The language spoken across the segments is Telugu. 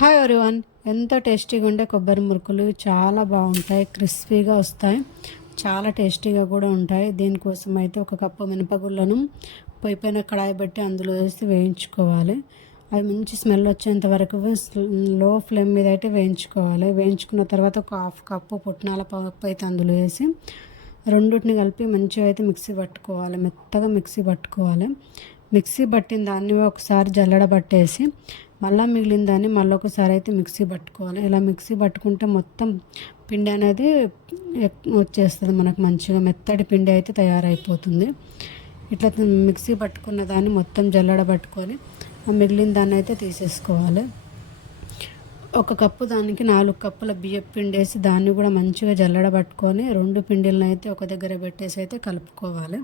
హాయ్ ఎవరివన్ ఎంతో టేస్టీగా ఉండే కొబ్బరి మురుకులు? చాలా బాగుంటాయి. క్రిస్పీగా వస్తాయి. చాలా టేస్టీగా కూడా ఉంటాయి. దీనికోసం అయితే ఒక కప్పు మినపగుళ్ళను పొయ్యి పైన కడాయి పెట్టి అందులో వేసి వేయించుకోవాలి. అవి మంచి స్మెల్ వచ్చేంత వరకు లో ఫ్లేమ్ మీద అయితే వేయించుకోవాలి. వేయించుకున్న తర్వాత ఒక హాఫ్ కప్పు పుట్నాల పప్పు అయితే అందులో వేసి రెండింటిని కలిపి మంచిగా అయితే మిక్సీ పట్టుకోవాలి. మెత్తగా మిక్సీ పట్టుకోవాలి. మిక్సీ పట్టిన దాన్ని ఒకసారి జల్లడ పట్టేసి మళ్ళీ మిగిలిన దాన్ని మళ్ళీ ఒకసారి అయితే మిక్సీ పట్టుకోవాలి. ఇలా మిక్సీ పట్టుకుంటే మొత్తం పిండి అనేది వచ్చేస్తుంది మనకు మంచిగా. మెత్తటి పిండి అయితే తయారైపోతుంది. ఇట్లా మిక్సీ పట్టుకున్న దాన్ని మొత్తం జల్లడ పట్టుకొని మిగిలిన దాన్ని అయితే తీసేసుకోవాలి. ఒక కప్పు దానికి నాలుగు కప్పుల బియ్యం పిండి వేసి దాన్ని కూడా మంచిగా జల్లడ పట్టుకొని రెండు పిండిలను అయితే ఒక దగ్గర పెట్టేసి అయితే కలుపుకోవాలి.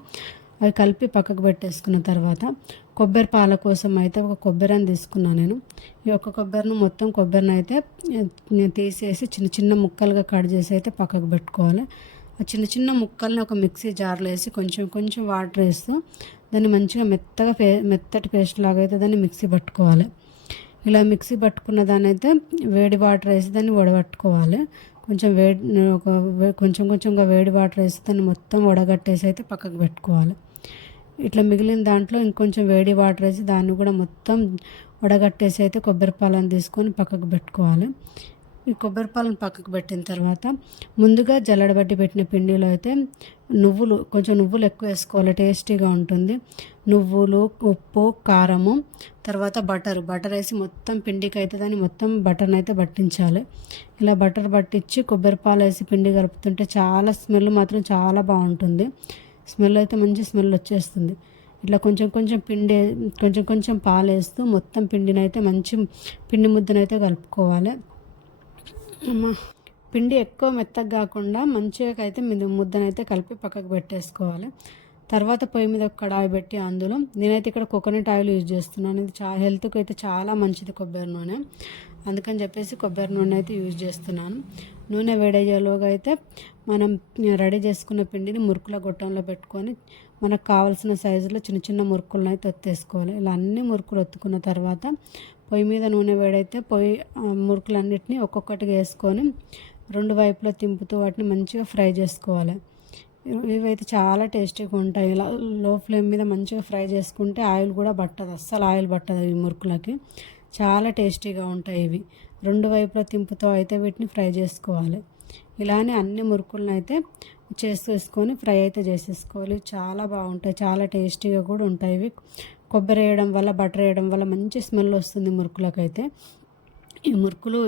అవి కలిపి పక్కకు పెట్టేసుకున్న తర్వాత కొబ్బరి పాల కోసం అయితే ఒక కొబ్బరిని తీసుకున్నాను నేను. ఈ ఒక్క కొబ్బరిని మొత్తం కొబ్బరిని అయితే తీసేసి చిన్న చిన్న ముక్కలుగా కట్ చేసి అయితే పక్కకు పెట్టుకోవాలి. ఆ చిన్న చిన్న ముక్కల్ని ఒక మిక్సీ జార్లో వేసి కొంచెం కొంచెం వాటర్ వేస్తూ దాన్ని మంచిగా మెత్తగా పే మెత్తటి పేస్ట్ లాగా అయితే దాన్ని మిక్సీ పట్టుకోవాలి. ఇలా మిక్సీ పట్టుకున్న దాని అయితే వేడి వాటర్ వేసి దాన్ని వడగట్టుకోవాలి కొంచెం వేడి ఒక కొంచెం కొంచెంగా వేడి వాటర్ వేసి దాన్ని మొత్తం వడగట్టేసి అయితే పక్కకు పెట్టుకోవాలి. ఇట్లా మిగిలిన దాంట్లో ఇంకొంచెం వేడి వాటర్ వేసి దాన్ని కూడా మొత్తం వడగట్టేసి అయితే కొబ్బరి పాలను తీసుకొని పక్కకు పెట్టుకోవాలి. ఈ కొబ్బరి పాలను పక్కకు పెట్టిన తర్వాత ముందుగా జల్లడబట్టి పెట్టిన పిండిలో అయితే నువ్వులు కొంచెం నువ్వులు ఎక్కువ వేసుకోవాలి టేస్టీగా ఉంటుంది. నువ్వులు ఉప్పు కారము తర్వాత బటర్. బటర్ వేసి మొత్తం పిండికి అయితే దాన్ని మొత్తం బటర్ని అయితే పట్టించాలి. ఇలా బటర్ పట్టించి కొబ్బరి పాలు వేసి పిండి కలుపుతుంటే చాలా స్మెల్ మాత్రం చాలా బాగుంటుంది. స్మెల్ అయితే మంచి స్మెల్ వచ్చేస్తుంది. ఇట్లా కొంచెం కొంచెం పిండి కొంచెం కొంచెం పాలు వేస్తూ మొత్తం పిండిని అయితే మంచి పిండి ముద్దనైతే కలుపుకోవాలి. పిండి ఎక్కువ మెత్తగా కాకుండా మంచిగా అయితే ముద్దనైతే కలిపి పక్కకు పెట్టేసుకోవాలి. తర్వాత పొయ్యి మీద కడాయి పెట్టి అందులో నేనైతే ఇక్కడ కోకోనట్ ఆయిల్ యూజ్ చేస్తున్నాను. ఇది చా హెల్త్కి అయితే చాలా మంచిది కొబ్బరి నూనె. అందుకని చెప్పేసి కొబ్బరి నూనె అయితే యూజ్ చేస్తున్నాను. నూనె వేడయ్యేలోగా అయితే మనం రెడీ చేసుకున్న పిండిని మురుకుల గొట్టంలో పెట్టుకొని మనకు కావాల్సిన సైజులో చిన్న చిన్న మురుకులను అయితే ఒత్తేసుకోవాలి. ఇలా అన్ని మురుకులు ఒత్తుకున్న తర్వాత పొయ్యి మీద నూనె వేడైతే పొయ్యి మురుకులన్నిటిని ఒక్కొక్కటిగా వేసుకొని రెండు వైపులా తింపుతూ వాటిని మంచిగా ఫ్రై చేసుకోవాలి. ఇవైతే చాలా టేస్టీగా ఉంటాయి. ఇలా లో ఫ్లేమ్ మీద మంచిగా ఫ్రై చేసుకుంటే ఆయిల్ కూడా పట్టదు. అస్సలు ఆయిల్ పట్టదు ఈ మురుకులకి. చాలా టేస్టీగా ఉంటాయి ఇవి. రెండు వైపులా తింపుతో అయితే వీటిని ఫ్రై చేసుకోవాలి. ఇలానే అన్ని మురుకులను అయితే చేసేసుకొని ఫ్రై అయితే చేసేసుకోవాలి. చాలా బాగుంటాయి. చాలా టేస్టీగా కూడా ఉంటాయి ఇవి. కొబ్బరి వేయడం వల్ల బటర్ వేయడం వల్ల మంచి స్మెల్ వస్తుంది మురుకులకైతే. ఈ మురుకులు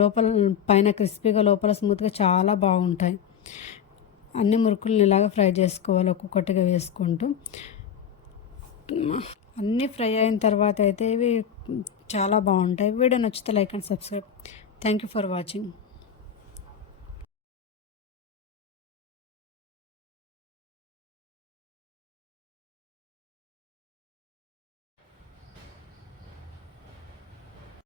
లోపల పైన క్రిస్పీగా లోపల స్మూత్గా చాలా బాగుంటాయి. అన్ని మురుకులను ఇలాగ ఫ్రై చేసుకోవాలి ఒక్కొక్కటిగా వేసుకుంటూ. అన్నీ ఫ్రై అయిన తర్వాత అయితే ఇవి చాలా బాగుంటాయి. వీడియో నచ్చితే like and subscribe. Thank you for watching